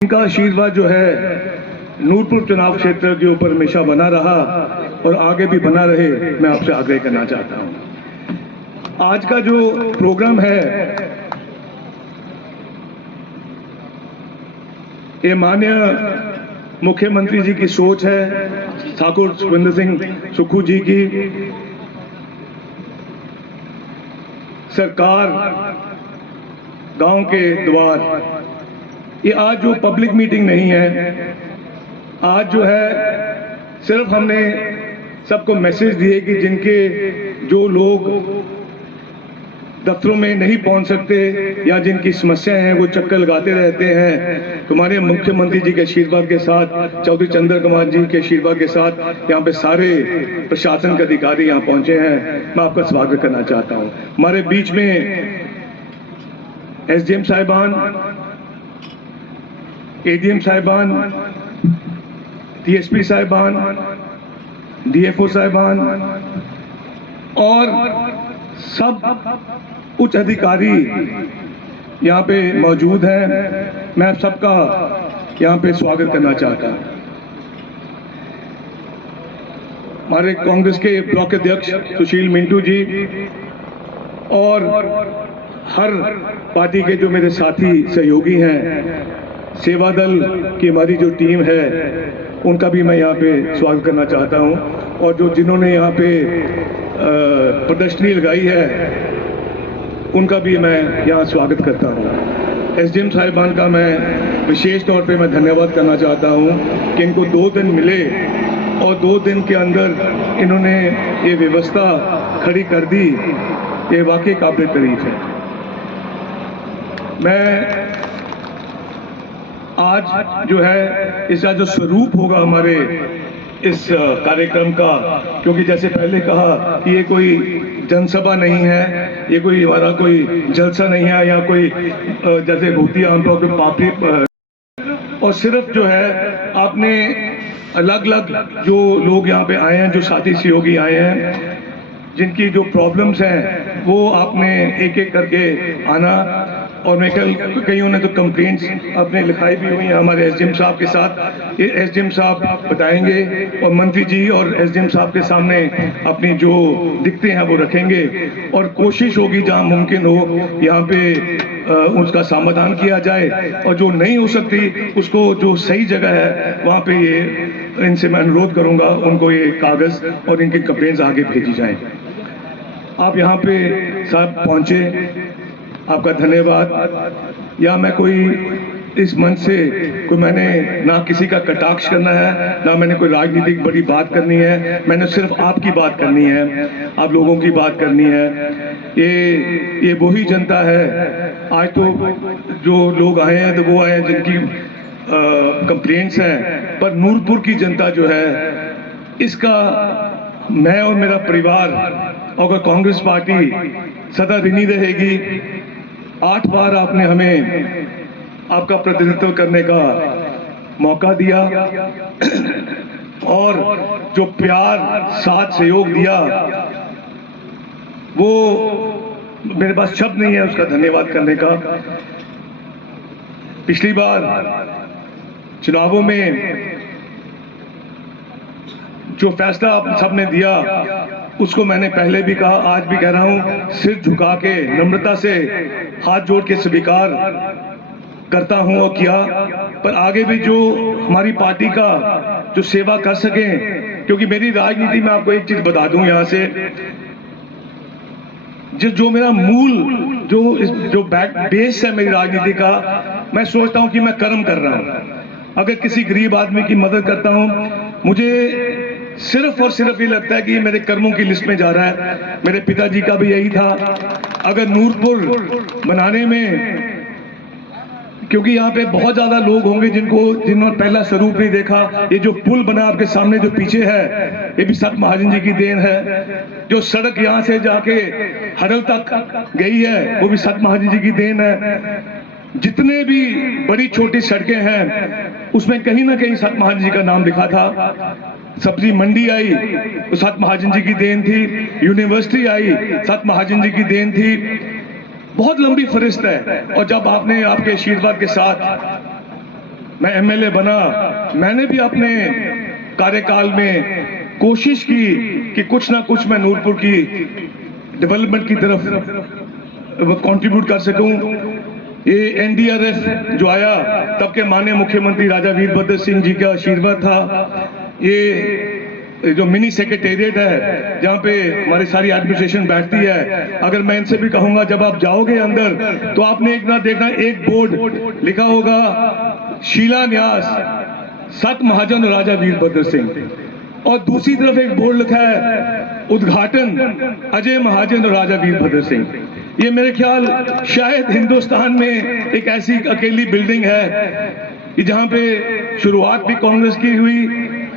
इनका आशीर्वाद जो है नूरपुर चुनाव क्षेत्र के ऊपर हमेशा बना रहा और आगे भी बना रहे, मैं आपसे आग्रह करना चाहता हूं। आज का जो प्रोग्राम है ये माननीय मुख्यमंत्री जी की सोच है, ठाकुर सुखविंदर सिंह सुक्खू जी की सरकार गांव के द्वार। ये आज जो पब्लिक मीटिंग नहीं है, आज जो है सिर्फ हमने सबको मैसेज दिए कि जिनके जो लोग दफ्तरों में नहीं पहुंच सकते या जिनकी समस्याएं हैं वो चक्कर लगाते रहते हैं, तुम्हारे मुख्यमंत्री जी के आशीर्वाद के साथ, चौधरी चंद्र कुमार जी के आशीर्वाद के साथ यहाँ पे सारे प्रशासन के अधिकारी यहाँ पहुंचे हैं। मैं आपका स्वागत करना चाहता हूँ। हमारे बीच में एसडीएम साहिबान, एडीएम साहिबान, टीएसपी साहिबान, डीएफओ साहिबान और सब उच्च अधिकारी यहाँ पे मौजूद हैं। मैं आप सबका यहाँ पे स्वागत करना चाहता हूँ। हमारे कांग्रेस के ब्लॉक अध्यक्ष सुशील मिंटू जी और हर पार्टी के जो मेरे साथी सहयोगी हैं, सेवा दल की हमारी जो टीम है उनका भी मैं यहाँ पे स्वागत करना चाहता हूँ। और जो जिन्होंने यहाँ पे प्रदर्शनी लगाई है उनका भी मैं यहाँ स्वागत करता हूँ। एसडीएम साहिबान का मैं विशेष तौर पे मैं धन्यवाद करना चाहता हूँ कि इनको 2 दिन मिले और 2 दिन के अंदर इन्होंने ये व्यवस्था खड़ी कर दी। ये वाकई काबिल तारीफ है। मैं आज जो है इसका जो स्वरूप होगा हमारे इस कार्यक्रम का, क्योंकि जैसे पहले कहा कि ये कोई जनसभा नहीं है, ये कोई हमारा कोई जलसा नहीं है या कोई जैसे होती है आमतौर पर पापड़ी, और सिर्फ जो है आपने अलग अलग जो लोग यहाँ पे आए हैं, जो साथी सहयोगी आए हैं, जिनकी जो प्रॉब्लम्स हैं वो आपने एक एक करके आना। और मैं कईयों ने तो कंप्लेंट्स अपने लिखाई भी हुई हैं हमारे एसडीएम साहब के साथ। ये एसडीएम साहब बताएंगे और मंत्री जी और एसडीएम साहब के सामने अपनी जो दिक्कतें हैं वो रखेंगे और कोशिश होगी जहां मुमकिन हो यहाँ पे उसका समाधान किया जाए, और जो नहीं हो सकती उसको जो सही जगह है वहाँ पे ये इनसे मैं अनुरोध करूँगा उनको ये कागज़ और इनकी कंप्लेंट्स आगे भेजी जाएँ। आप यहाँ पे साहब पहुँचे, आपका धन्यवाद। या मैं कोई इस मंच से कोई मैंने ना किसी का कटाक्ष करना है, ना मैंने कोई राजनीतिक बड़ी बात करनी है, मैंने सिर्फ आपकी बात करनी है, आप लोगों की बात करनी है। ये वही जनता है। आज तो जो लोग आए हैं तो वो आए हैं जिनकी कंप्लेंट्स हैं, पर नूरपुर की जनता जो है इसका मैं और मेरा परिवार और कांग्रेस पार्टी सदा ऋणी रहेगी। 8 बार आपने हमें आपका प्रतिनिधित्व करने का मौका दिया और जो प्यार साथ सहयोग दिया वो मेरे पास शब्द नहीं है उसका धन्यवाद करने का। पिछली बार चुनावों में जो फैसला आप सबने दिया उसको मैंने पहले भी कहा, आज भी कह रहा हूं, सिर झुका के नम्रता से हाथ जोड़ के स्वीकार करता हूं और किया। पर आगे भी जो हमारी पार्टी का जो सेवा कर सके, क्योंकि मेरी राजनीति में आपको एक चीज बता दूं यहां से, जो मेरा मूल जो बेस है मेरी राजनीति का, मैं सोचता हूं कि मैं कर्म कर रहा हूं। अगर किसी गरीब आदमी की मदद करता हूं, मुझे सिर्फ और सिर्फ ये लगता है कि ये मेरे कर्मों की लिस्ट में जा रहा है। मेरे पिताजी का भी यही था। अगर नूरपुर बनाने में, क्योंकि यहाँ पे बहुत ज्यादा लोग होंगे जिन्होंने पहला स्वरूप नहीं देखा, ये जो पुल बना आपके सामने जो पीछे है ये भी सत महाजन जी की देन है। जो सड़क यहाँ से जाके हडल तक गई है वो भी सत महाजन जी की देन है। जितने भी बड़ी छोटी सड़कें हैं उसमें कहीं ना कहीं सत महाजन जी का नाम लिखा था। सब्जी मंडी आई तो सत महाजन जी की देन थी, यूनिवर्सिटी आई सत महाजन जी की देन थी। बहुत लंबी फहरिस्त है। और जब आपने आपके आशीर्वाद के साथ मैं एमएलए बना, मैंने भी अपने कार्यकाल में कोशिश की कि कुछ ना कुछ मैं नूरपुर की डेवलपमेंट की तरफ कंट्रीब्यूट कर सकूं। ये एनडीआरएफ जो आया तब के माननीय मुख्यमंत्री राजा वीरभद्र सिंह जी का आशीर्वाद था। ये जो मिनी सेक्रेटेरिएट है जहाँ पे हमारी सारी एडमिनिस्ट्रेशन बैठती है, अगर मैं इनसे भी कहूंगा जब आप जाओगे अंदर तो आपने एक ना देखना एक बोर्ड लिखा होगा शिलान्यास सत महाजन और राजा वीरभद्र सिंह, और दूसरी तरफ एक बोर्ड लिखा है उद्घाटन अजय महाजन और राजा वीरभद्र सिंह। ये मेरे ख्याल शायद हिंदुस्तान में एक ऐसी अकेली बिल्डिंग है कि जहां पे शुरुआत भी कांग्रेस की हुई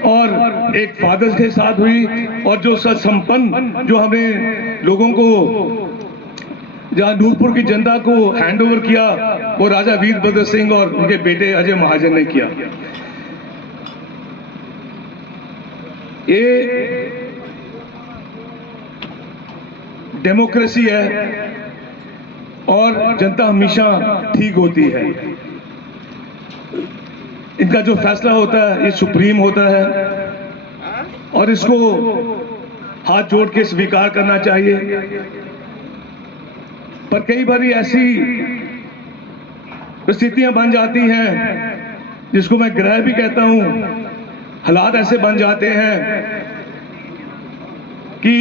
और एक फादर्स के साथ हुई, और जो संपन्न जो हमें लोगों को जहां नूरपुर की जनता को हैंड ओवर किया वो राजा वीरभद्र सिंह और उनके बेटे अजय महाजन ने किया। ये डेमोक्रेसी है और जनता हमेशा ठीक होती है। इनका जो फैसला होता है ये सुप्रीम होता है और इसको हाथ जोड़ के स्वीकार करना चाहिए। पर कई बार ऐसी परिस्थितियां बन जाती हैं जिसको मैं ग्रह भी कहता हूं, हालात ऐसे बन जाते हैं कि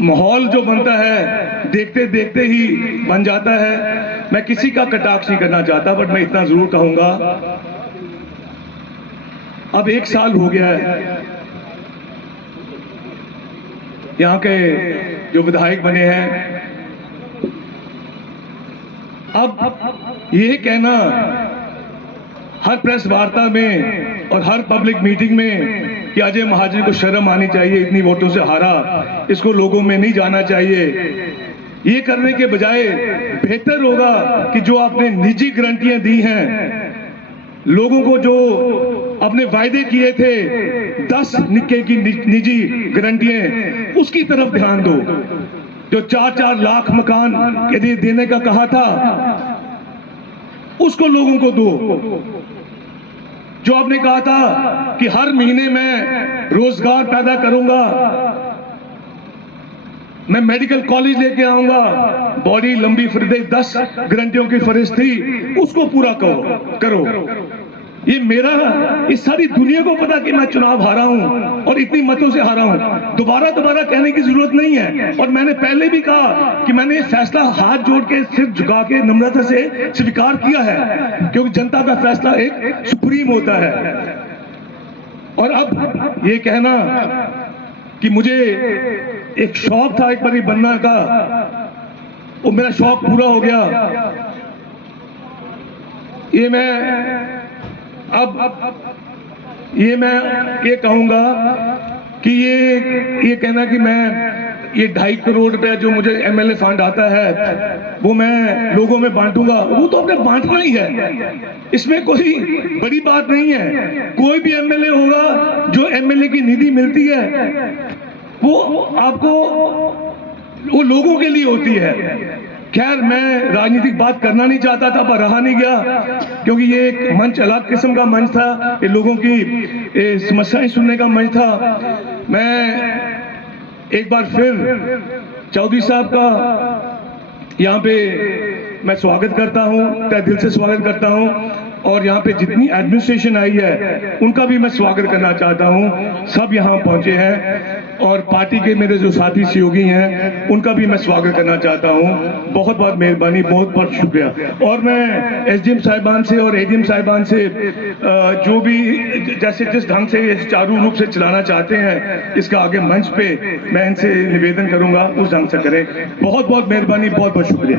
माहौल जो बनता है देखते देखते ही बन जाता है। मैं किसी का कटाक्ष नहीं करना चाहता, बट मैं इतना जरूर कहूंगा अब 1 साल हो गया है यहाँ के जो विधायक बने हैं। अब ये कहना हर प्रेस वार्ता में और हर पब्लिक मीटिंग में कि अजय महाजन को शर्म आनी चाहिए, इतनी वोटों से हारा, इसको लोगों में नहीं जाना चाहिए, ये करने के बजाय बेहतर होगा कि जो आपने निजी गारंटियां दी हैं लोगों को, जो अपने वायदे किए थे 10 निक्के की निजी गारंटियां, उसकी तरफ ध्यान दो। जो 4-4 लाख मकान यदि देने का कहा था उसको लोगों को दो। जो आपने कहा था कि हर महीने मैं रोजगार पैदा करूंगा, मैं मेडिकल कॉलेज लेके आऊंगा, बॉडी लंबी फरिदे 10 गारंटियों की फरिश्त थी, उसको पूरा करो। ये मेरा, इस सारी दुनिया को पता कि मैं चुनाव हारा हूं और इतनी मतों से हारा हूं। दोबारा कहने की जरूरत नहीं है। और मैंने पहले भी कहा कि मैंने ये फैसला हाथ जोड़ के सिर झुका के नम्रता से स्वीकार किया है, क्योंकि जनता का फैसला एक सुप्रीम होता है। और अब ये कहना कि मुझे एक शौक था एक बारी बनना का, वो मेरा शौक पूरा हो गया। ये मैं कहूंगा कि ये कहना कि मैं ये 2.5 करोड़ रुपया जो मुझे एमएलए फंड आता है वो मैं लोगों में बांटूंगा, वो तो अपने बांटना ही है, इसमें कोई बड़ी बात नहीं है। कोई भी एमएलए होगा, जो एमएलए की निधि मिलती है वो आपको, वो लोगों के लिए होती है। खैर, मैं राजनीतिक बात करना नहीं चाहता था पर रहा नहीं गया, क्योंकि ये एक मंच अलग किस्म का मंच था, ये लोगों की समस्याएं सुनने का मंच था। मैं एक बार फिर चौधरी साहब का यहाँ पे मैं स्वागत करता हूँ, तहे दिल से स्वागत करता हूँ, और यहाँ पे जितनी एडमिनिस्ट्रेशन आई है उनका भी मैं स्वागत करना चाहता हूँ। सब यहाँ पहुँचे हैं और पार्टी के मेरे जो साथी सहयोगी हैं उनका भी मैं स्वागत करना चाहता हूँ। बहुत बहुत मेहरबानी, बहुत बहुत शुक्रिया। और मैं एसडीएम साहिबान से और एडीएम साहिबान से जो भी जैसे जिस ढंग से चारू रूप से चलाना चाहते हैं इसका आगे मंच पे मैं इनसे निवेदन करूँगा उस ढंग से करें। बहुत बहुत मेहरबानी, बहुत बहुत शुक्रिया।